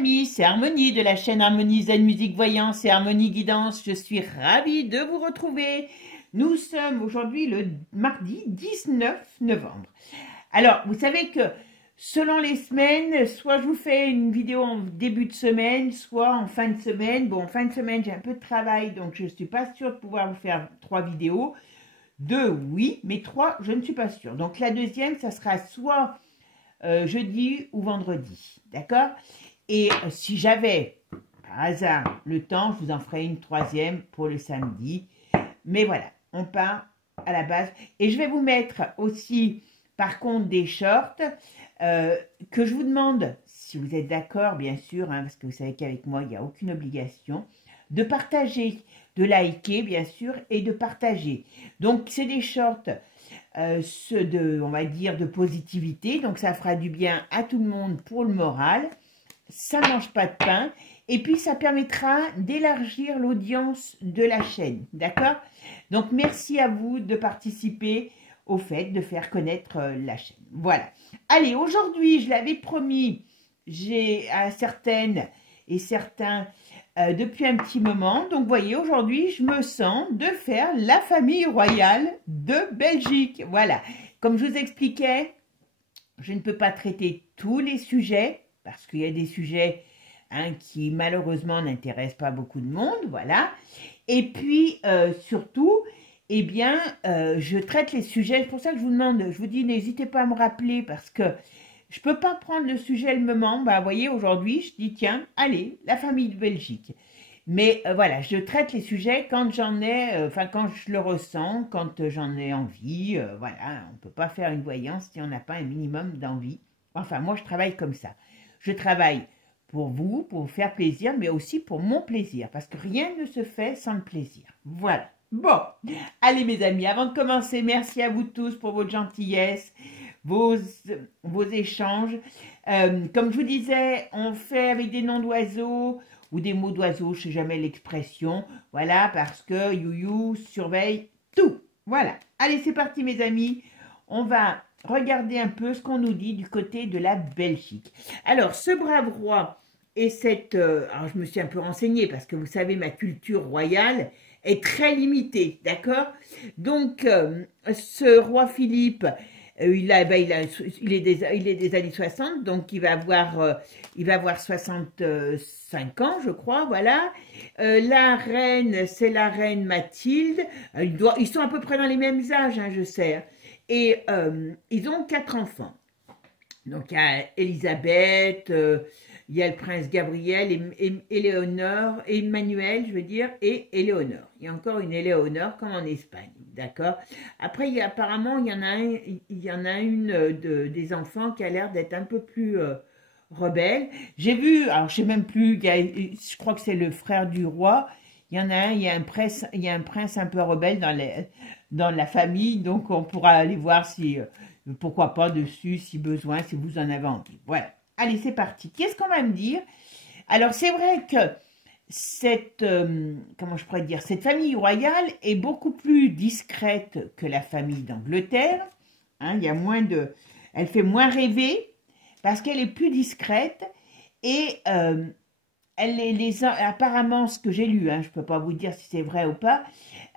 amis, c'est Harmonie de la chaîne Harmonie Zen Musique Voyance et Harmonie Guidance. Je suis ravie de vous retrouver. Nous sommes aujourd'hui le mardi 19 novembre. Alors, vous savez que selon les semaines, soit je vous fais une vidéo en début de semaine, soit en fin de semaine. Bon, en fin de semaine, j'ai un peu de travail, donc je ne suis pas sûre de pouvoir vous faire 3 vidéos. 2, oui, mais 3, je ne suis pas sûre. Donc la deuxième, ça sera soit jeudi ou vendredi, d'accord? Et si j'avais, par hasard, le temps, je vous en ferai une troisième pour le samedi. Mais voilà, on part à la base. Et je vais vous mettre aussi, par contre, des shorts que je vous demande, si vous êtes d'accord, bien sûr, hein, parce que vous savez qu'avec moi, il n'y a aucune obligation, de partager, de liker, bien sûr, et de partager. Donc, c'est des shorts on va dire, de positivité. Donc, ça fera du bien à tout le monde pour le moral. Ça ne mange pas de pain. Et puis, ça permettra d'élargir l'audience de la chaîne. D'accord? Donc, merci à vous de participer au fait de faire connaître la chaîne. Voilà. Allez, aujourd'hui, je l'avais promis, j'ai à certaines et certains depuis un petit moment. Donc, vous voyez, aujourd'hui, je me sens de faire la famille royale de Belgique. Voilà. Comme je vous expliquais, je ne peux pas traiter tous les sujets parce qu'il y a des sujets qui, malheureusement, n'intéressent pas beaucoup de monde. Voilà. Et puis, surtout, eh bien, je traite les sujets. C'est pour ça que je vous demande, je vous dis, n'hésitez pas à me rappeler parce que je ne peux pas prendre le sujet le moment. Bah, vous voyez, aujourd'hui, je dis, tiens, allez, la famille de Belgique. Mais voilà, je traite les sujets quand j'en ai, quand je le ressens, quand j'en ai envie. Voilà, on ne peut pas faire une voyance si on n'a pas un minimum d'envie. Enfin, moi, je travaille comme ça. Je travaille pour vous faire plaisir, mais aussi pour mon plaisir. Parce que rien ne se fait sans le plaisir. Voilà. Bon, allez mes amis, avant de commencer, merci à vous tous pour votre gentillesse. Vos échanges. Comme je vous disais, on fait avec des noms d'oiseaux ou des mots d'oiseaux, je ne sais jamais l'expression. Voilà, parce que Youyou surveille tout. Voilà. Allez, c'est parti mes amis. On va regarder un peu ce qu'on nous dit du côté de la Belgique. Alors, ce brave roi et cette... alors, je me suis un peu renseignée parce que vous savez, ma culture royale est très limitée, d'accord? Donc, ce roi Philippe... il est des années 60, donc il va avoir 65 ans, je crois, voilà. La reine, c'est la reine Mathilde. Ils sont à peu près dans les mêmes âges, hein, je sais. Et ils ont 4 enfants. Donc, il y a Elisabeth, il y a le prince Gabriel, Éléonore, Emmanuel, je veux dire, et Éléonore. Il y a encore une Éléonore, comme en Espagne, d'accord? Après, apparemment, il y en a une des enfants qui a l'air d'être un peu plus rebelle. J'ai vu, alors je ne sais même plus, je crois que c'est le frère du roi. Il y en a un, il y a un prince un peu rebelle dans la famille, donc on pourra aller voir si, pourquoi pas dessus, si besoin, si vous en avez envie. Voilà. Allez, c'est parti. Qu'est-ce qu'on va me dire? Alors, c'est vrai que comment je pourrais dire, cette famille royale est beaucoup plus discrète que la famille d'Angleterre. Hein, il y a moins de... Elle fait moins rêver parce qu'elle est plus discrète et apparemment, ce que j'ai lu, hein, je ne peux pas vous dire si c'est vrai ou pas,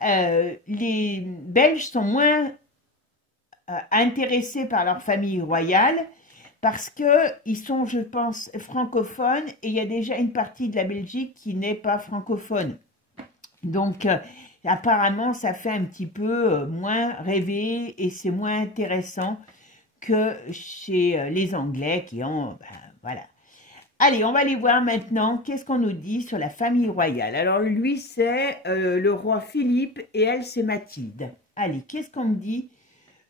les Belges sont moins intéressés par leur famille royale parce qu'ils sont, je pense, francophones et il y a déjà une partie de la Belgique qui n'est pas francophone. Donc, apparemment, ça fait un petit peu moins rêver et c'est moins intéressant que chez les Anglais qui ont... voilà. Allez, on va aller voir maintenant qu'est-ce qu'on nous dit sur la famille royale. Alors, lui, c'est le roi Philippe et elle, c'est Mathilde. Allez, qu'est-ce qu'on me dit?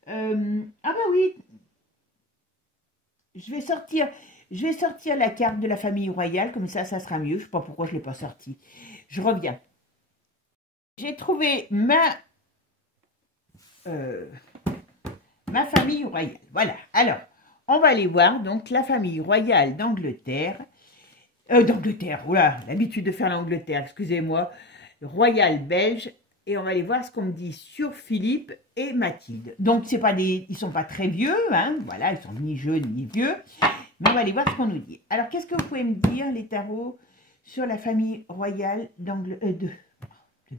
Ah bah oui, je vais sortir la carte de la famille royale, comme ça sera mieux. Je ne sais pas pourquoi je ne l'ai pas sortie. Je reviens. J'ai trouvé ma famille royale. Voilà. Alors, on va aller voir donc la famille royale d'Angleterre. Voilà, l'habitude de faire l'Angleterre, excusez-moi. Royale belge. Et on va aller voir ce qu'on me dit sur Philippe et Mathilde. Donc, ils ne sont pas très vieux, hein, voilà, ils sont ni jeunes ni vieux. Mais on va aller voir ce qu'on nous dit. Alors, qu'est-ce que vous pouvez me dire, les tarots, sur la famille royale de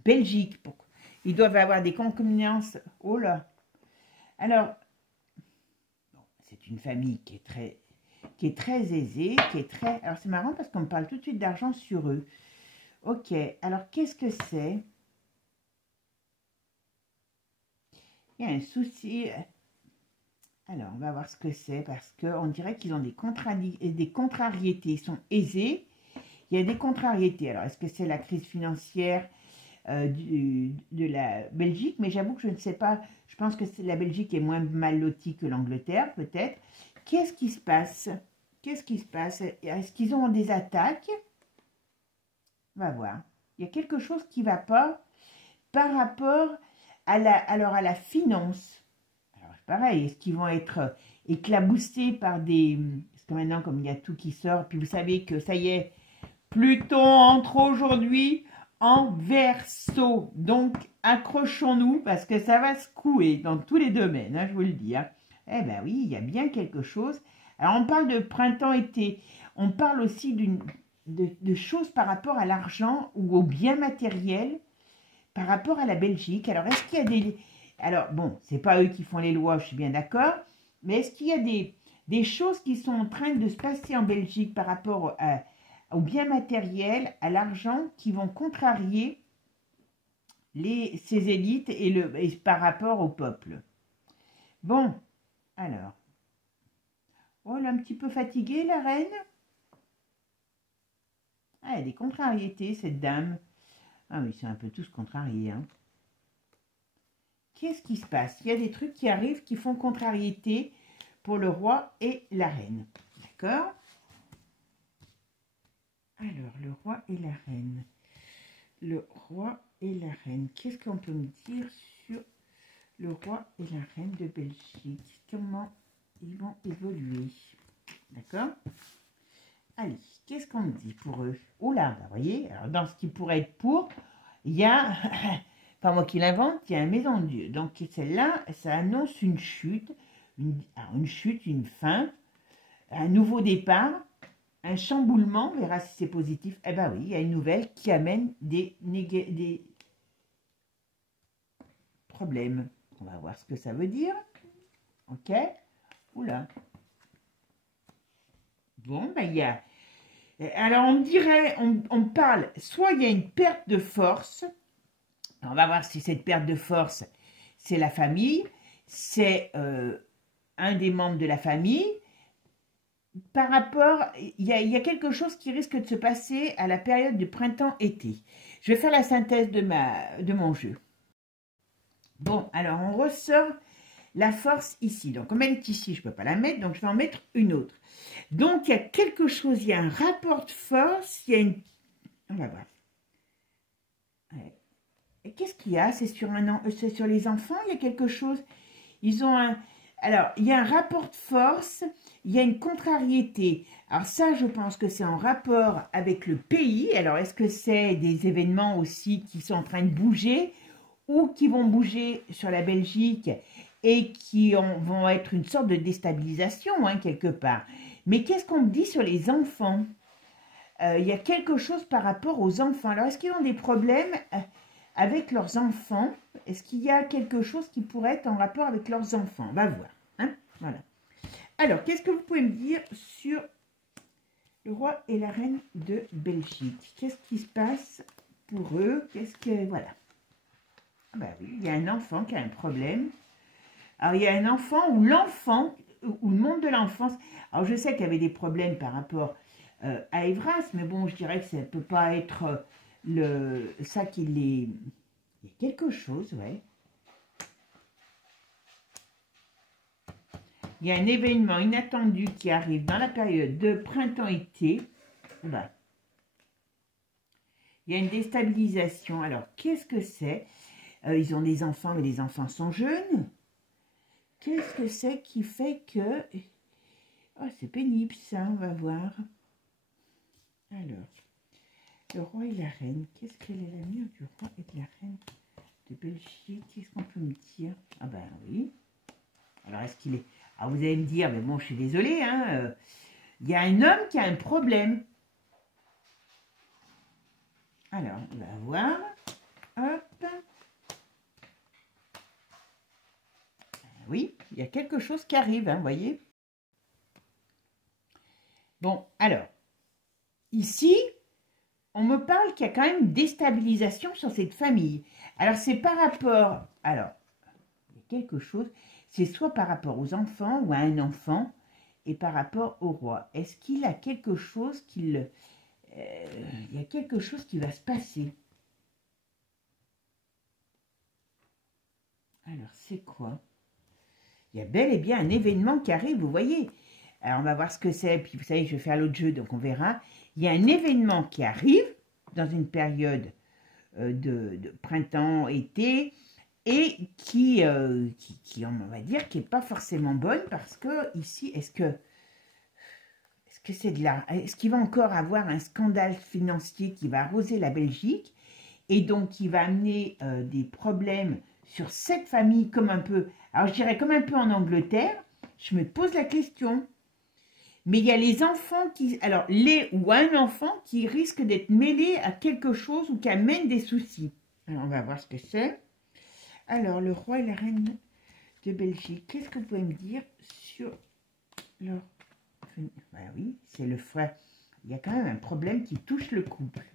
Belgique? Ils doivent avoir des conconvenances. Oh là. Alors, c'est une famille qui est très aisée, qui est très... Alors, c'est marrant parce qu'on me parle tout de suite d'argent sur eux. Ok, alors qu'est-ce que c'est? Il y a un souci. Alors, on va voir ce que c'est, parce qu'on dirait qu'ils ont des contrariétés. Ils sont aisés. Il y a des contrariétés. Alors, est-ce que c'est la crise financière de la Belgique? Mais j'avoue que je ne sais pas. Je pense que la Belgique est moins mal lotie que l'Angleterre, peut-être. Qu'est-ce qui se passe? Qu'est-ce qui se passe? Est-ce qu'ils ont des attaques? On va voir. Il y a quelque chose qui ne va pas par rapport à la finance. Alors, pareil, est-ce qu'ils vont être éclaboussés par des... Parce que maintenant, comme il y a tout qui sort, puis vous savez que ça y est, Pluton entre aujourd'hui en Verseau. Donc, accrochons-nous parce que ça va secouer dans tous les domaines, hein, je vous le dis. Hein. Eh bien oui, il y a bien quelque chose. Alors, on parle de printemps-été. On parle aussi de choses par rapport à l'argent ou aux biens matériels par rapport à la Belgique. Alors, est-ce qu'il y a des... Alors, bon, c'est pas eux qui font les lois, je suis bien d'accord. Mais est-ce qu'il y a des choses qui sont en train de se passer en Belgique par rapport aux biens matériels, à l'argent, qui vont contrarier ces élites et par rapport au peuple? Bon, alors. Oh, elle est un petit peu fatiguée, la reine. Ah, elle a des contrariétés, cette dame. Ah oui, c'est un peu tous contrariés, hein. Qu'est-ce qui se passe? Il y a des trucs qui arrivent qui font contrariété pour le roi et la reine. D'accord? Alors, le roi et la reine. Le roi et la reine. Qu'est-ce qu'on peut me dire sur le roi et la reine de Belgique? Comment ils vont évoluer? D'accord? Allez, qu'est-ce qu'on me dit pour eux? Oh là, vous voyez, alors dans ce qui pourrait être pour, il y a... Pas moi qui l'invente, il y a une maison de Dieu. Donc celle-là, ça annonce une chute, une fin, un nouveau départ, un chamboulement. On verra si c'est positif. Eh bien oui, il y a une nouvelle qui amène des problèmes. On va voir ce que ça veut dire. Ok. Oula. Bon, ben il y a... Alors on me dirait, on me parle, soit il y a une perte de force. On va voir si cette perte de force, c'est la famille, c'est un des membres de la famille. Par rapport, il y a quelque chose qui risque de se passer à la période du printemps-été. Je vais faire la synthèse de mon jeu. Bon, alors on ressort la force ici. Donc comme elle est ici, je ne peux pas la mettre, donc je vais en mettre une autre. Donc il y a quelque chose, il y a un rapport de force, il y a une... On va voir. Ouais. Et qu'est-ce qu'il y a? C'est sur les enfants, il y a quelque chose. Ils ont un... Alors, il y a un rapport de force, il y a une contrariété. Alors ça, je pense que c'est en rapport avec le pays. Alors, est-ce que c'est des événements aussi qui sont en train de bouger ou qui vont bouger sur la Belgique et qui vont être une sorte de déstabilisation, hein, quelque part. Mais qu'est-ce qu'on me dit sur les enfants? Il y a quelque chose par rapport aux enfants. Alors, est-ce qu'ils ont des problèmes avec leurs enfants? Est-ce qu'il y a quelque chose qui pourrait être en rapport avec leurs enfants? On va voir. Hein, voilà. Alors, qu'est-ce que vous pouvez me dire sur le roi et la reine de Belgique? Qu'est-ce qui se passe pour eux? Qu'est-ce que... Voilà. Ah ben oui, il y a un enfant qui a un problème. Alors, il y a un enfant ou le monde de l'enfance... Alors, je sais qu'il y avait des problèmes par rapport à Evras, mais bon, je dirais que ça ne peut pas être ça qui les... Il y a quelque chose, ouais. Il y a un événement inattendu qui arrive dans la période de printemps-été. Ben, il y a une déstabilisation. Alors, qu'est-ce que c'est? Ils ont des enfants, mais les enfants sont jeunes. Qu'est-ce que c'est qui fait que... Oh, c'est pénible ça, on va voir. Alors, le roi et la reine. Qu'est-ce qu'elle est l'avenir du roi et de la reine de Belgique? Qu'est-ce qu'on peut me dire? Ah ben oui. Alors, est-ce qu'il est... Ah, vous allez me dire, mais bon, je suis désolée, hein. il y a un homme qui a un problème. Alors, on va voir. Hop. Oui, il y a quelque chose qui arrive, hein, vous voyez. Bon, alors, ici, on me parle qu'il y a quand même une déstabilisation sur cette famille. Alors, c'est par rapport... Alors, il y a quelque chose... C'est soit par rapport aux enfants ou à un enfant et par rapport au roi. Est-ce qu'il a quelque chose qu'il... il y a quelque chose qui va se passer. Alors, c'est quoi? Il y a bel et bien un événement qui arrive, vous voyez. Alors, on va voir ce que c'est. Puis, vous savez, je vais faire l'autre jeu, donc on verra. Il y a un événement qui arrive dans une période de printemps, été, et qui, on va dire, qui n'est pas forcément bonne parce que, ici, est-ce que c'est de là? Est-ce qu'il va encore avoir un scandale financier qui va arroser la Belgique et donc qui va amener des problèmes sur cette famille comme un peu, alors je dirais comme un peu en Angleterre? Je me pose la question. Mais il y a les enfants qui, alors les ou un enfant qui risque d'être mêlé à quelque chose ou qui amène des soucis. Alors on va voir ce que c'est. Alors le roi et la reine de Belgique, qu'est-ce que vous pouvez me dire sur leur... Ben oui, c'est le frère. Il y a quand même un problème qui touche le couple.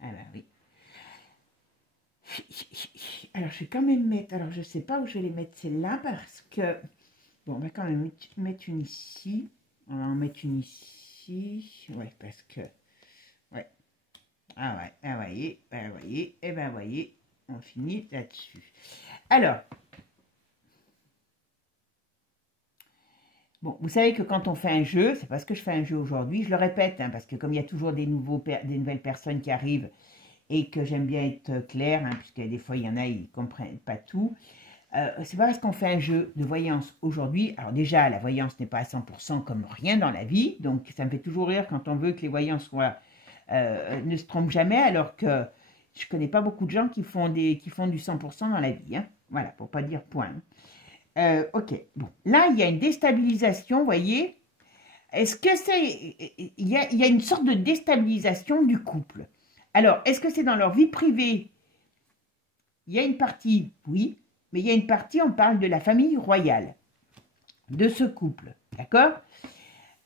Ah ben oui. Alors, je vais quand même mettre... Alors, je ne sais pas où je vais les mettre celles-là parce que... Bon, on va quand même mettre une ici. On va en mettre une ici. Ouais, parce que... Ouais. Ah ouais, ben voyez, et ben voyez, on finit là-dessus. Alors... Bon, vous savez que quand on fait un jeu, c'est parce que je fais un jeu aujourd'hui, je le répète, hein, parce que comme il y a toujours des nouvelles personnes qui arrivent et que j'aime bien être claire, hein, puisque des fois il y en a, ils ne comprennent pas tout, c'est pas parce qu'on fait un jeu de voyance aujourd'hui, alors déjà la voyance n'est pas à 100% comme rien dans la vie, donc ça me fait toujours rire quand on veut que les voyants soient, ne se trompent jamais, alors que je connais pas beaucoup de gens qui font du 100% dans la vie, hein, voilà, pour pas dire point. Ok, bon, là il y a une déstabilisation, vous voyez. Est-ce que c'est... Il y a une sorte de déstabilisation du couple. Alors, est-ce que c'est dans leur vie privée? Il y a une partie, oui, mais il y a une partie, on parle de la famille royale, de ce couple, d'accord?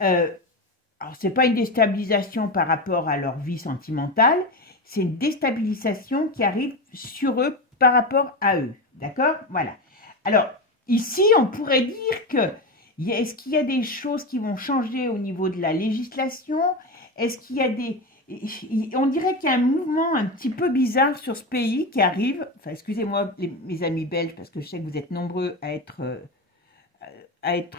Alors, ce n'est pas une déstabilisation par rapport à leur vie sentimentale, c'est une déstabilisation qui arrive sur eux par rapport à eux, d'accord? Voilà. Alors, ici, on pourrait dire que est-ce qu'il y a des choses qui vont changer au niveau de la législation? Est-ce qu'il y a des... On dirait qu'il y a un mouvement un petit peu bizarre sur ce pays qui arrive. Enfin, excusez-moi mes amis belges, parce que je sais que vous êtes nombreux à être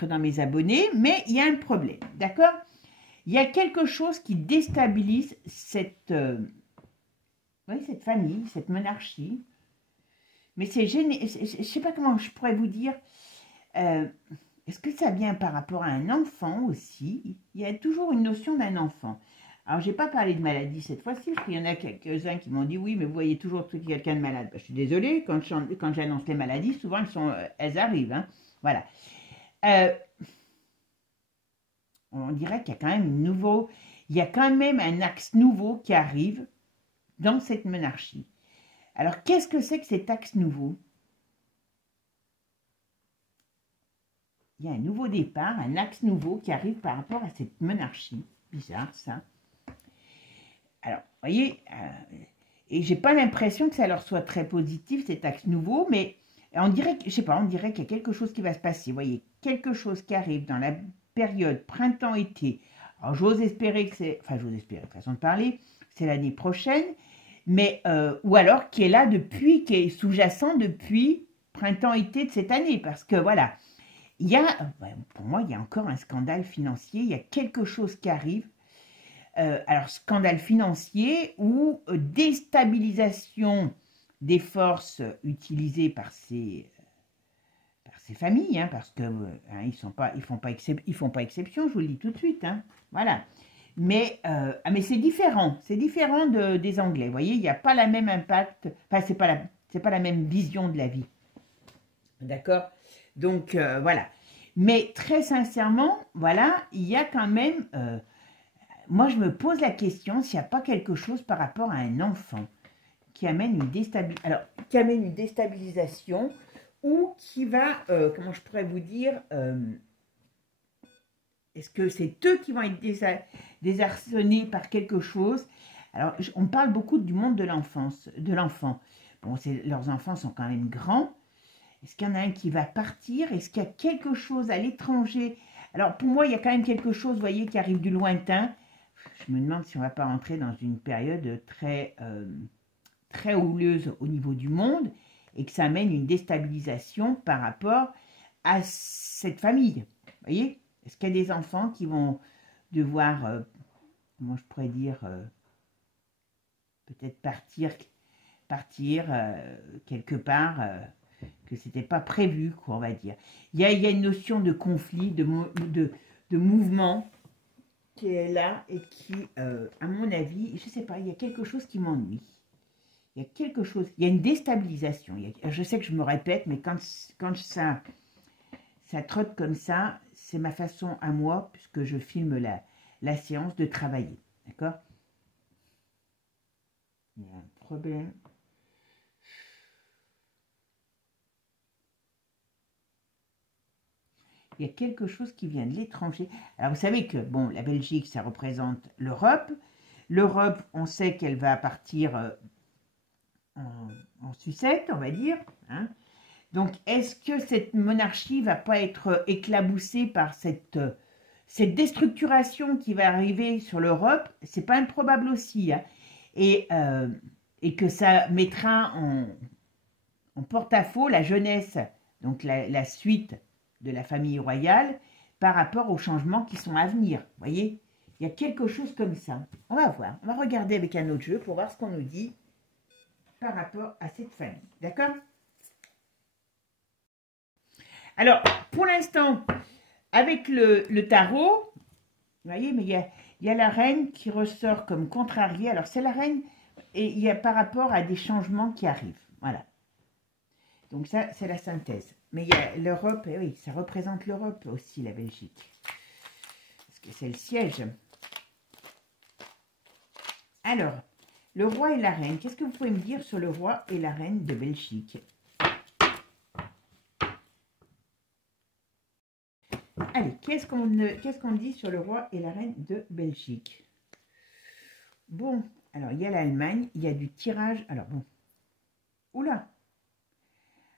dans mes abonnés, mais il y a un problème, d'accord? Il y a quelque chose qui déstabilise cette famille, cette monarchie. Mais c'est gêné. Je ne sais pas comment je pourrais vous dire... Est-ce que ça vient par rapport à un enfant aussi? Il y a toujours une notion d'un enfant. Alors, je n'ai pas parlé de maladie cette fois-ci, parce qu'il y en a quelques-uns qui m'ont dit, oui, mais vous voyez toujours quelqu'un de malade. Ben, je suis désolée, quand j'annonce les maladies, souvent, elles arrivent. Hein. Voilà. On dirait qu'il y a quand même il y a quand même un axe nouveau qui arrive dans cette monarchie. Alors, qu'est-ce que c'est que cet axe nouveau? Il y a un nouveau départ, un axe nouveau qui arrive par rapport à cette monarchie. Bizarre, ça. Alors, vous voyez, et j'ai pas l'impression que ça leur soit très positif, cet axe nouveau, mais on dirait, je sais pas, on dirait qu'il y a quelque chose qui va se passer. Vous voyez, quelque chose qui arrive dans la période printemps-été. Alors, j'ose espérer que c'est, enfin, j'ose espérer, façon de parler, c'est l'année prochaine, mais, ou alors qui est là depuis, qui est sous-jacent depuis printemps-été de cette année, parce que voilà. Il y a, pour moi, il y a encore un scandale financier, il y a quelque chose qui arrive. Alors, scandale financier ou déstabilisation des forces utilisées par ces familles, hein, parce que ils font pas exception, je vous le dis tout de suite. Hein, voilà. Mais c'est différent des Anglais. Vous voyez, il n'y a pas la même impact, enfin, c'est pas la même vision de la vie. D'accord? Donc, voilà. Mais très sincèrement, voilà, il y a quand même, moi je me pose la question s'il n'y a pas quelque chose par rapport à un enfant qui amène qui amène une déstabilisation ou qui va, comment je pourrais vous dire, est-ce que c'est eux qui vont être désarçonnés par quelque chose? Alors, on parle beaucoup du monde de l'enfant. Bon, leurs enfants sont quand même grands. Est-ce qu'il y en a un qui va partir? Est-ce qu'il y a quelque chose à l'étranger? Alors, pour moi, il y a quand même quelque chose, vous voyez, qui arrive du lointain. Je me demande si on ne va pas entrer dans une période très houleuse au niveau du monde et que ça amène une déstabilisation par rapport à cette famille. Vous voyez? Est-ce qu'il y a des enfants qui vont devoir, comment je pourrais dire, peut-être partir quelque part que ce n'était pas prévu, quoi, on va dire. Il y a une notion de conflit, de mouvement qui est là et qui, à mon avis, je ne sais pas, il y a quelque chose qui m'ennuie. Il y a quelque chose, il y a une déstabilisation. Je sais que je me répète, mais quand ça trotte comme ça, c'est ma façon à moi, puisque je filme la séance, de travailler. D'accord? Il y a un problème. Il y a quelque chose qui vient de l'étranger. Alors, vous savez que, bon, la Belgique, ça représente l'Europe. L'Europe, on sait qu'elle va partir en sucette, on va dire. Hein. Donc, est-ce que cette monarchie ne va pas être éclaboussée par cette déstructuration qui va arriver sur l'Europe? C'est pas improbable aussi. Hein. Et que ça mettra en porte-à-faux la jeunesse, donc la suite de la famille royale, par rapport aux changements qui sont à venir. Vous voyez, il y a quelque chose comme ça. On va voir. On va regarder avec un autre jeu pour voir ce qu'on nous dit par rapport à cette famille. D'accord? Alors, pour l'instant, avec le tarot, vous voyez, mais il y a la reine qui ressort comme contrariée. Alors, c'est la reine, et il y a par rapport à des changements qui arrivent. Voilà. Donc ça, c'est la synthèse. Mais il y a l'Europe, et oui, ça représente l'Europe aussi, la Belgique. Parce que c'est le siège. Alors, le roi et la reine. Qu'est-ce que vous pouvez me dire sur le roi et la reine de Belgique? Allez, qu'est-ce qu'on dit sur le roi et la reine de Belgique? Bon, alors il y a l'Allemagne, il y a du tirage. Alors bon, oula!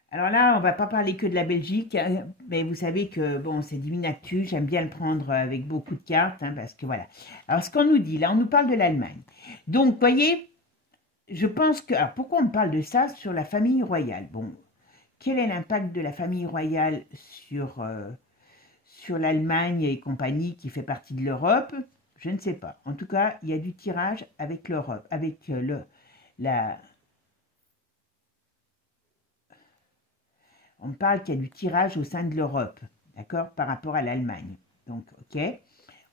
Alors là, on va pas parler que de la Belgique, hein, mais vous savez que, bon, c'est Divinactu, j'aime bien le prendre avec beaucoup de cartes, hein, parce que voilà. Alors, ce qu'on nous dit, là, on nous parle de l'Allemagne. Donc, vous voyez, je pense que... Alors, pourquoi on parle de ça sur la famille royale? Bon, quel est l'impact de la famille royale sur l'Allemagne et compagnie qui fait partie de l'Europe? Je ne sais pas. En tout cas, il y a du tirage avec l'Europe, avec on parle qu'il y a du tirage au sein de l'Europe, d'accord, par rapport à l'Allemagne. Donc, ok.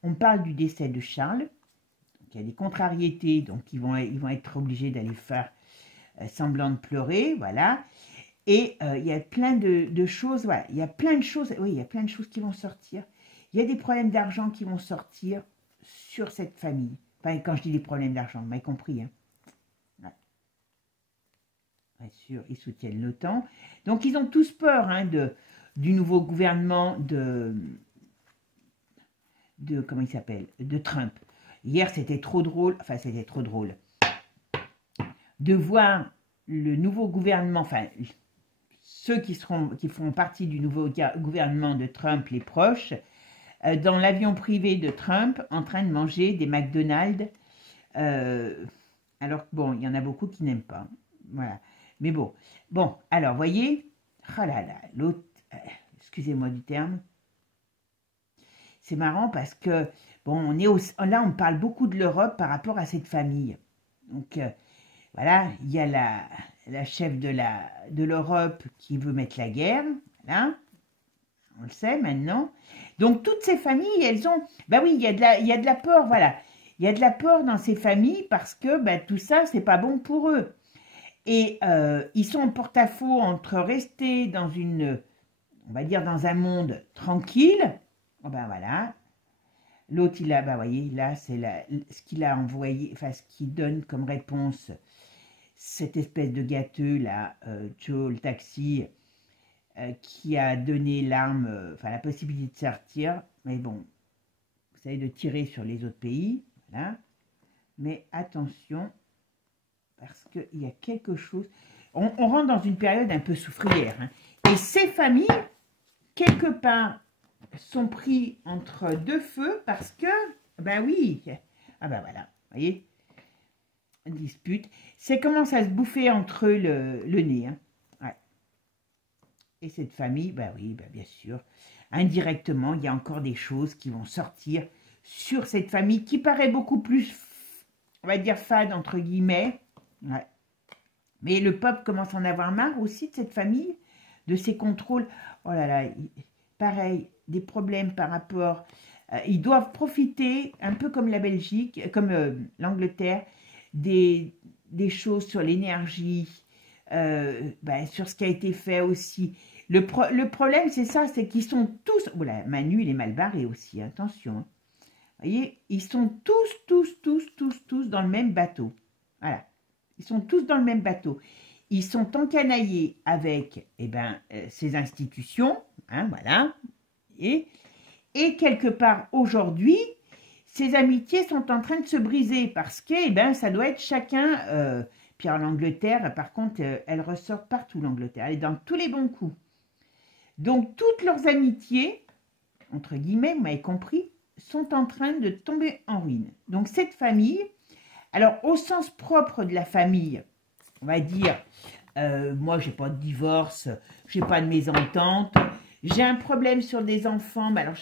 On parle du décès de Charles. Donc, il y a des contrariétés, donc ils vont être obligés d'aller faire semblant de pleurer, voilà. Et il y a plein de choses, voilà. Il y a plein de choses, oui, il y a plein de choses qui vont sortir. Il y a des problèmes d'argent qui vont sortir sur cette famille. Enfin, quand je dis des problèmes d'argent, vous m'avez compris, hein. Bien sûr, ils soutiennent l'OTAN. Donc, ils ont tous peur, hein, du nouveau gouvernement comment il s'appelle, de Trump. Hier, c'était trop drôle, enfin, c'était trop drôle, de voir le nouveau gouvernement, enfin, ceux qui feront partie du nouveau gouvernement de Trump, les proches, dans l'avion privé de Trump, en train de manger des McDonald's, alors que, bon, il y en a beaucoup qui n'aiment pas. Voilà. Mais bon, alors, voyez, oh là là, l'autre, excusez-moi du terme, c'est marrant parce que, bon, là, on parle beaucoup de l'Europe par rapport à cette famille. Donc, voilà, il y a la chef de l'Europe qui veut mettre la guerre, voilà, on le sait maintenant. Donc, toutes ces familles, elles ont, ben oui, il y a de l'apport, voilà. il y a de la peur dans ces familles parce que ben, tout ça, c'est pas bon pour eux. Et ils sont en porte-à-faux entre rester dans une, on va dire, dans un monde tranquille. Oh ben voilà. L'autre, il a, ben voyez, là, c'est ce qu'il a envoyé, enfin, ce qu'il donne comme réponse, cette espèce de gâteux, là, Joe, le taxi, qui a donné l'arme, enfin, la possibilité de sortir. Mais bon, vous savez, de tirer sur les autres pays, voilà. Mais attention, parce qu'il y a quelque chose... On rentre dans une période un peu souffrière. Hein. Et ces familles, quelque part, sont pris entre deux feux parce que, ben oui, ah ben voilà, vous voyez, dispute. Ça commence à se bouffer entre eux le nez. Hein. Ouais. Et cette famille, ben oui, ben bien sûr, indirectement, il y a encore des choses qui vont sortir sur cette famille qui paraît beaucoup plus, on va dire, fade, entre guillemets. Ouais. Mais le peuple commence à en avoir marre aussi de cette famille, de ces contrôles. Oh là là, pareil, des problèmes par rapport... ils doivent profiter, un peu comme la Belgique, comme l'Angleterre, des choses sur l'énergie, ben, sur ce qui a été fait aussi. Le problème, c'est ça, c'est qu'ils sont tous... Oh là, Manu, il est mal barré aussi, attention. Hein. Vous voyez, ils sont tous dans le même bateau. Voilà. Ils sont tous dans le même bateau. Ils sont encanaillés avec ces institutions, hein, voilà. Et quelque part, aujourd'hui, ces amitiés sont en train de se briser parce que ça doit être chacun... puis en Angleterre, par contre, elle ressort partout, l'Angleterre. Elle est dans tous les bons coups. Donc, toutes leurs amitiés, entre guillemets, vous m'avez compris, sont en train de tomber en ruine. Donc, cette famille... Alors, au sens propre de la famille, on va dire, moi, j'ai pas de divorce, j'ai pas de mésentente, j'ai un problème sur des enfants, mais alors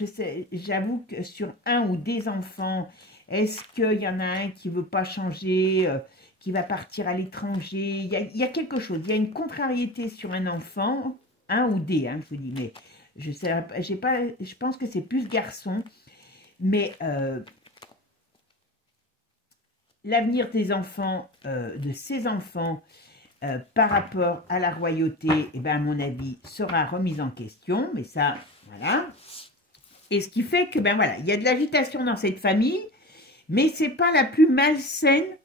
j'avoue que sur un ou des enfants, est-ce qu'il y en a un qui veut pas changer, qui va partir à l'étranger, il y a quelque chose, il y a une contrariété sur un enfant, un ou des, hein, je vous dis, mais je pense que c'est plus garçon, mais... l'avenir des enfants, de ces enfants, par rapport à la royauté, à mon avis, sera remise en question. Mais ça, voilà. Et ce qui fait que, voilà, il y a de l'agitation dans cette famille, mais c'est pas la plus malsaine,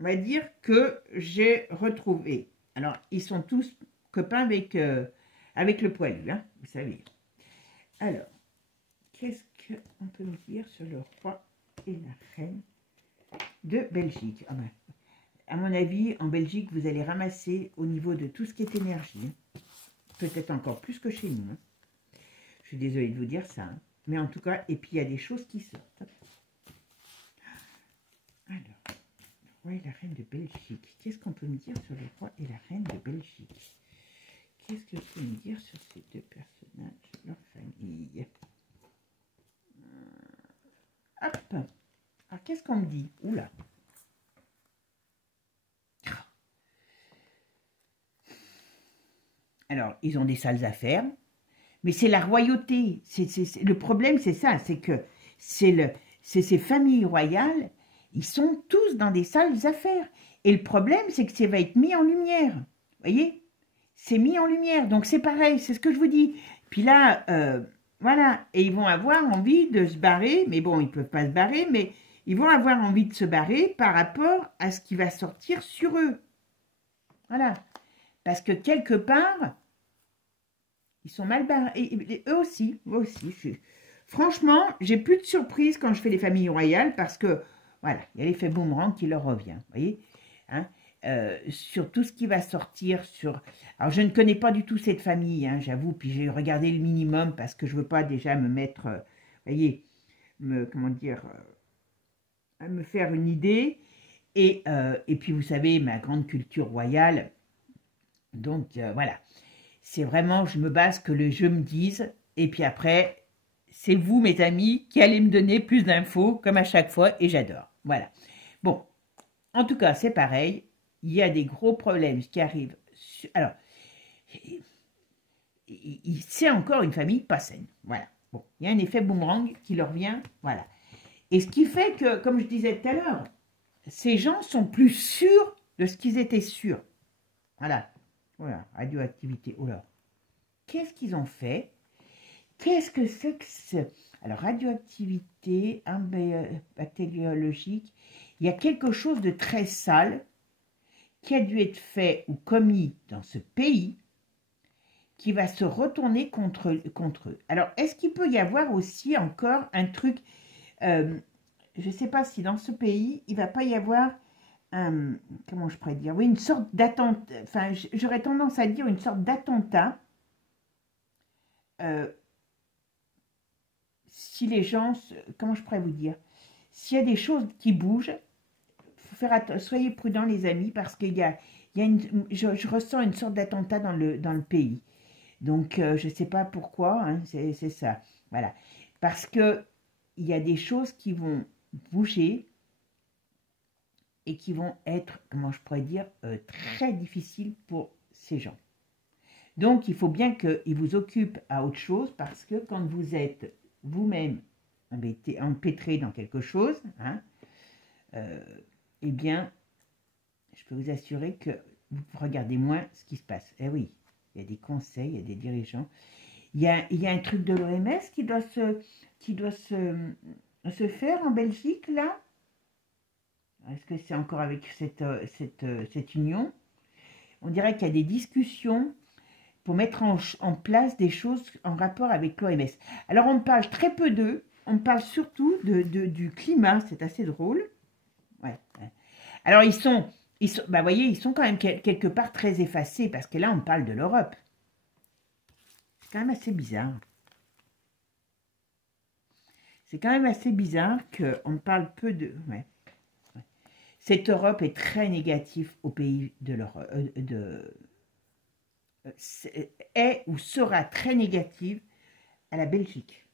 on va dire, que j'ai retrouvée. Alors, ils sont tous copains avec le poilu, hein, vous savez. Alors, qu'est-ce qu'on peut nous dire sur le roi et la reine de Belgique? Ah ben, à mon avis, en Belgique, vous allez ramasser au niveau de tout ce qui est énergie. Hein. Peut-être encore plus que chez nous. Hein. Je suis désolée de vous dire ça. Hein. Mais en tout cas, et puis il y a des choses qui sortent. Alors, le roi et la reine de Belgique. Qu'est-ce qu'on peut me dire sur le roi et la reine de Belgique? Qu'est-ce que je peux me dire sur ces deux personnages, leur famille? Hop. Alors, qu'est-ce qu'on me dit? Oula. Alors, ils ont des sales affaires, mais c'est la royauté. Le problème, c'est ça, c'est que c'est ces familles royales, ils sont tous dans des sales affaires. Et le problème, c'est que ça va être mis en lumière. Vous voyez? C'est mis en lumière. Donc, c'est pareil, c'est ce que je vous dis. Puis là, voilà. Et ils vont avoir envie de se barrer. Mais bon, ils ne peuvent pas se barrer, mais ils vont avoir envie de se barrer par rapport à ce qui va sortir sur eux. Voilà. Parce que quelque part, ils sont mal barrés. Et eux aussi, franchement, j'ai plus de surprise quand je fais les familles royales parce que, voilà, il y a l'effet boomerang qui leur revient. Vous voyez, hein, sur tout ce qui va sortir sur... Alors, je ne connais pas du tout cette famille, hein, j'avoue, puis j'ai regardé le minimum parce que je ne veux pas déjà me mettre, vous voyez, comment dire, à me faire une idée. Et puis, vous savez, ma grande culture royale, donc, voilà. C'est vraiment, je me base que le jeu me dise, et puis après, c'est vous, mes amis, qui allez me donner plus d'infos, comme à chaque fois, et j'adore. Voilà. Bon, en tout cas, c'est pareil, il y a des gros problèmes qui arrivent. Alors, c'est encore une famille pas saine. Voilà. Bon, il y a un effet boomerang qui leur vient, voilà. Et ce qui fait que, comme je disais tout à l'heure, ces gens sont plus sûrs de ce qu'ils étaient sûrs. Voilà. Voilà, radioactivité. Oh là. Qu'est-ce qu'ils ont fait? Qu'est-ce que c'est que ce... Alors, radioactivité, bactériologique, il y a quelque chose de très sale qui a dû être fait ou commis dans ce pays qui va se retourner contre eux. Alors, est-ce qu'il peut y avoir aussi encore un truc, je ne sais pas si dans ce pays, il ne va pas y avoir, comment je pourrais dire, oui, une sorte d'attentat, enfin, j'aurais tendance à dire une sorte d'attentat, si les gens, comment je pourrais vous dire, s'il y a des choses qui bougent, faut faire soyez prudents les amis, parce qu'il y a je ressens une sorte d'attentat dans le pays. Donc, je ne sais pas pourquoi, hein, c'est ça. Voilà. Parce que il y a des choses qui vont bouger et qui vont être, comment je pourrais dire, très difficiles pour ces gens. Donc, il faut bien qu'ils vous occupent à autre chose, parce que quand vous êtes vous-même empêtré dans quelque chose, hein, eh bien, je peux vous assurer que vous regardez moins ce qui se passe. Eh oui, il y a des conseils, il y a des dirigeants. Il y a un truc de l'OMS qui doit se faire en Belgique, là. Est-ce que c'est encore avec cette union? On dirait qu'il y a des discussions pour mettre en place des choses en rapport avec l'OMS. Alors, on parle très peu d'eux, on parle surtout du climat, c'est assez drôle. Ouais. Alors, bah, voyez, ils sont quand même quelque part très effacés, parce que là, on parle de l'Europe. C'est quand même assez bizarre. C'est quand même assez bizarre qu'on parle peu de... Ouais. Cette Europe est très négative au pays de l'Europe. Est ou sera très négative à la Belgique.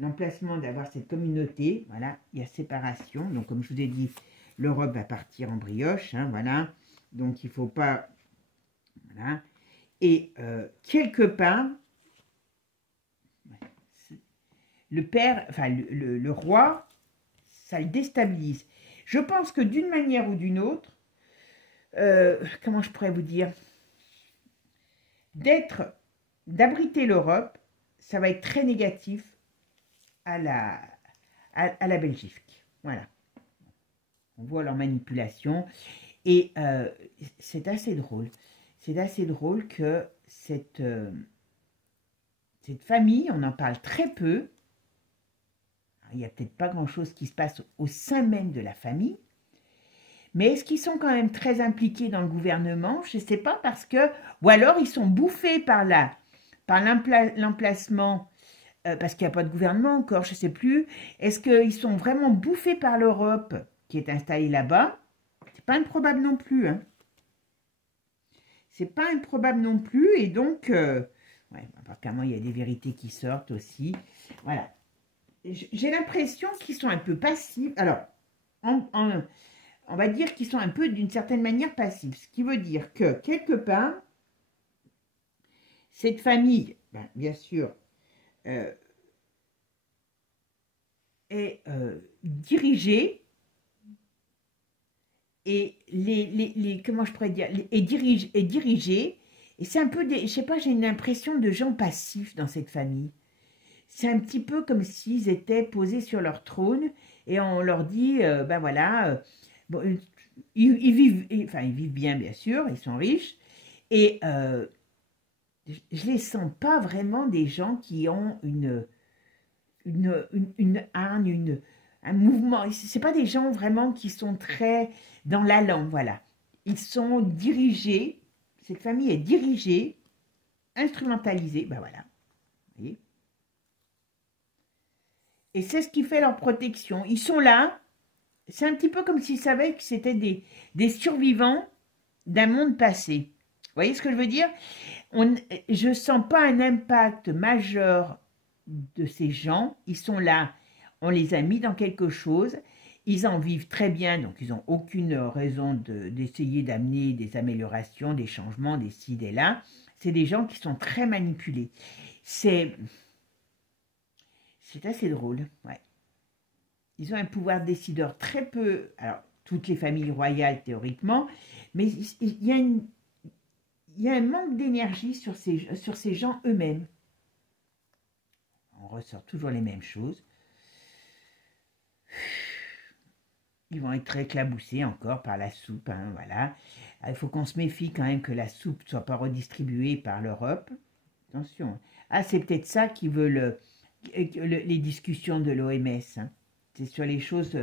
L'emplacement d'avoir cette communauté, voilà, il y a séparation. Donc, comme je vous ai dit, l'Europe va partir en brioche, hein, voilà. Donc, il ne faut pas... Voilà. Et quelque part, le père, enfin, le roi, ça le déstabilise. Je pense que d'une manière ou d'une autre, comment je pourrais vous dire, d'abriter l'Europe, ça va être très négatif à la Belgique. Voilà. On voit leur manipulation. Et c'est assez drôle. C'est assez drôle que cette famille, on en parle très peu. Il n'y a peut-être pas grand-chose qui se passe au sein même de la famille. Mais est-ce qu'ils sont quand même très impliqués dans le gouvernement? Je ne sais pas, parce que... Ou alors, ils sont bouffés par l'emplacement, parce qu'il n'y a pas de gouvernement encore, je ne sais plus. Est-ce qu'ils sont vraiment bouffés par l'Europe qui est installée là-bas? C'est pas improbable non plus. Hein. C'est pas improbable non plus. Et donc, ouais, apparemment, il y a des vérités qui sortent aussi. Voilà. J'ai l'impression qu'ils sont un peu passifs. Alors, on va dire qu'ils sont un peu, d'une certaine manière, passifs. Ce qui veut dire que, quelque part, cette famille, ben, bien sûr, est dirigée et comment je pourrais dire, est dirigée, et c'est un peu, je sais pas, j'ai une impression de gens passifs dans cette famille. C'est un petit peu comme s'ils étaient posés sur leur trône et on leur dit, ben voilà, bon, ils vivent, enfin ils vivent bien sûr, ils sont riches et je les sens pas vraiment des gens qui ont une hargne, un mouvement. C'est pas des gens vraiment qui sont très dans l'allant, voilà. Ils sont dirigés, cette famille est dirigée, instrumentalisée, ben voilà, vous voyez. Et c'est ce qui fait leur protection. Ils sont là, c'est un petit peu comme s'ils savaient que c'était des survivants d'un monde passé. Vous voyez ce que je veux dire? Je ne sens pas un impact majeur de ces gens. Ils sont là, on les a mis dans quelque chose. Ils en vivent très bien, donc ils n'ont aucune raison d'essayer d'amener des améliorations, des changements, des ci, des là. C'est des gens qui sont très manipulés. C'est assez drôle, ouais. ils ont un pouvoir décideur très peu, alors toutes les familles royales théoriquement, mais il y a un manque d'énergie sur ces gens eux-mêmes. On ressort toujours les mêmes choses. Ils vont être éclaboussés encore par la soupe, hein, voilà. Il faut qu'on se méfie quand même que la soupe ne soit pas redistribuée par l'Europe. Attention. Ah, c'est peut-être ça qui veut les discussions de l'OMS. Hein. C'est sur les choses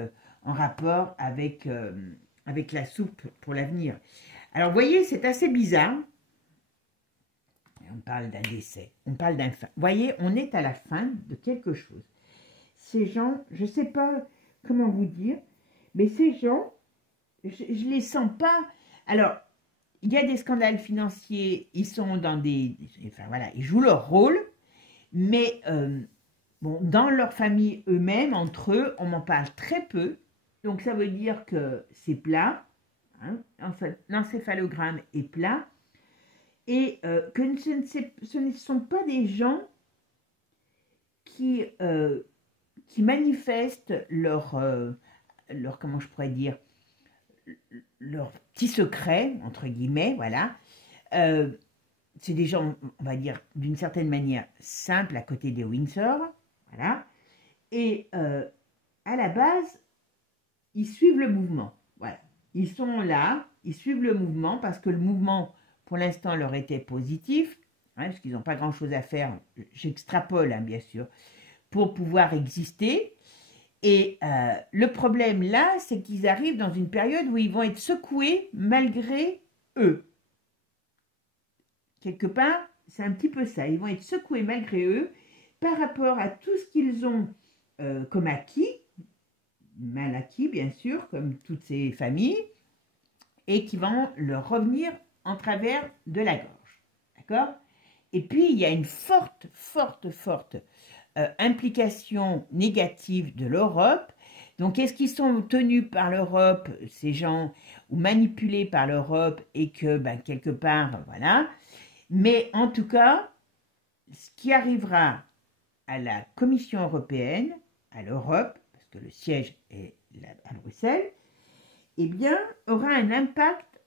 en rapport avec la soupe pour l'avenir. Alors, vous voyez, c'est assez bizarre. On parle d'un décès, on parle d'un fin. Vous voyez, on est à la fin de quelque chose. Ces gens, je ne sais pas comment vous dire, mais ces gens, je ne les sens pas. Alors, il y a des scandales financiers, ils sont dans des... Enfin voilà, ils jouent leur rôle, mais bon, dans leur famille eux-mêmes, entre eux, on m'en parle très peu. Donc ça veut dire que c'est plat, hein, enfin, l'encéphalogramme est plat, et que ce ne sont pas des gens qui manifestent comment je pourrais dire, leur petit secret, entre guillemets, voilà. C'est des gens, on va dire, d'une certaine manière simples à côté des Windsor, voilà. Et à la base, ils suivent le mouvement, voilà. Ils sont là, ils suivent le mouvement parce que le mouvement, pour l'instant, leur était positif, hein, parce qu'ils n'ont pas grand-chose à faire, j'extrapole, hein, bien sûr, pour pouvoir exister. Et le problème là, c'est qu'ils arrivent dans une période où ils vont être secoués malgré eux. Quelque part, c'est un petit peu ça. Ils vont être secoués malgré eux par rapport à tout ce qu'ils ont comme acquis, mal acquis bien sûr, comme toutes ces familles, et qui vont leur revenir en travers de la gorge. D'accord? Et puis, il y a une forte implication négative de l'Europe. Donc, est-ce qu'ils sont tenus par l'Europe, ces gens, ou manipulés par l'Europe, et que, ben, quelque part, voilà. Mais en tout cas, ce qui arrivera à la Commission européenne, à l'Europe, parce que le siège est à Bruxelles, eh bien, aura un impact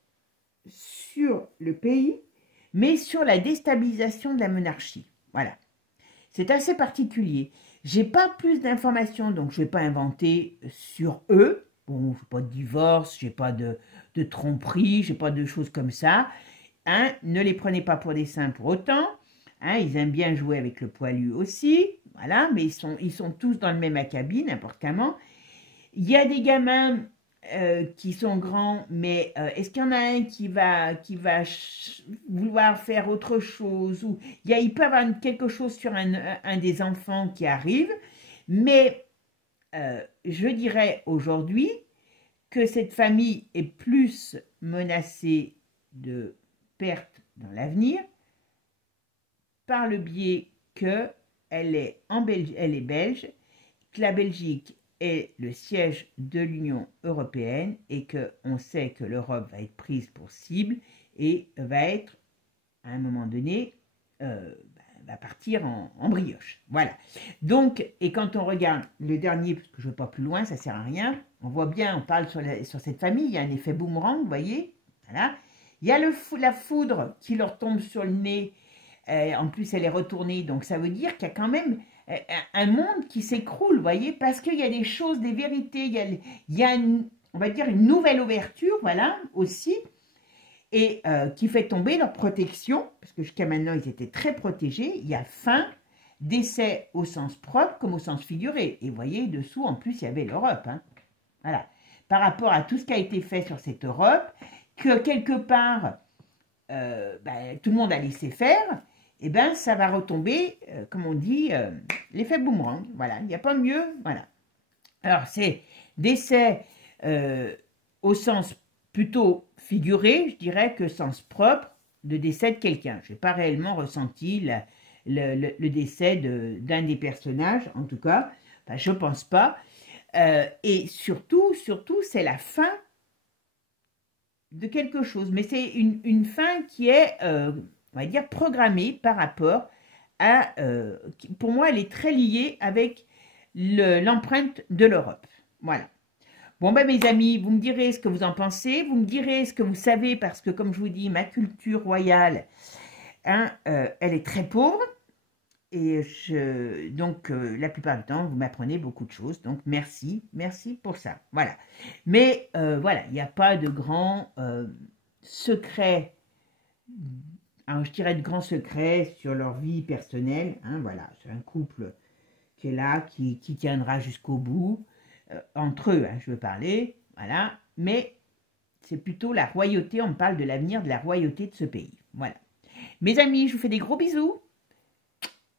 sur le pays, mais sur la déstabilisation de la monarchie. Voilà. C'est assez particulier. J'ai pas plus d'informations, donc je ne vais pas inventer sur eux. Bon, je n'ai pas de divorce, je n'ai pas de tromperie, je n'ai pas de choses comme ça. Hein, ne les prenez pas pour des saints pour autant. Hein, ils aiment bien jouer avec le poilu aussi. Voilà, mais ils sont tous dans le même acabit, n'importe comment. Il y a des gamins qui sont grands, mais est-ce qu'il y en a un qui va vouloir faire autre chose, ou il peut y avoir quelque chose sur un des enfants qui arrive, mais je dirais aujourd'hui que cette famille est plus menacée de perte dans l'avenir par le biais qu'elle est belge, que la Belgique est le siège de l'Union européenne et qu'on sait que l'Europe va être prise pour cible et va être, à un moment donné, va partir en brioche. Voilà. Donc, et quand on regarde le dernier, parce que je ne vais pas plus loin, ça ne sert à rien, on voit bien, on parle sur cette famille, il y a un effet boomerang, vous voyez, voilà. Il y a la foudre qui leur tombe sur le nez, en plus elle est retournée, donc ça veut dire qu'il y a quand même un monde qui s'écroule, vous voyez, parce qu'il y a des choses, des vérités, il y a on va dire une nouvelle ouverture, voilà, aussi, et qui fait tomber leur protection, parce que jusqu'à maintenant, ils étaient très protégés. Il y a fin, décès au sens propre comme au sens figuré. Et vous voyez, dessous, en plus, il y avait l'Europe. Hein. Voilà. Par rapport à tout ce qui a été fait sur cette Europe, que quelque part, tout le monde a laissé faire, et bien, ça va retomber, comme on dit, l'effet boomerang. Voilà, il n'y a pas mieux. Voilà. Alors, c'est décès au sens plutôt figuré, je dirais, que sens propre de décès de quelqu'un. Je n'ai pas réellement ressenti le décès d'un des personnages, en tout cas. Enfin, je ne pense pas. Et surtout, c'est la fin de quelque chose. Mais c'est une fin qui est, on va dire, programmée par rapport à... pour moi, elle est très liée avec l'empreinte de l'Europe. Voilà. Bon, ben mes amis, vous me direz ce que vous en pensez, vous me direz ce que vous savez, parce que comme je vous dis, ma culture royale, hein, elle est très pauvre. Et donc, la plupart du temps, vous m'apprenez beaucoup de choses. Donc, merci, merci pour ça. Voilà. Mais voilà, il n'y a pas de grand secret, alors, je dirais de grands secrets sur leur vie personnelle. Hein, voilà, c'est un couple qui est là, qui tiendra jusqu'au bout. Entre eux, hein, je veux parler. Voilà. Mais c'est plutôt la royauté, on me parle de l'avenir de la royauté de ce pays. Voilà. Mes amis, je vous fais des gros bisous.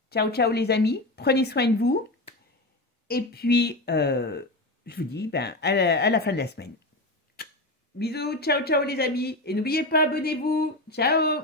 Ciao, ciao les amis, prenez soin de vous. Et puis, je vous dis à la fin de la semaine. Bisous, ciao, ciao les amis. Et n'oubliez pas, abonnez-vous. Ciao.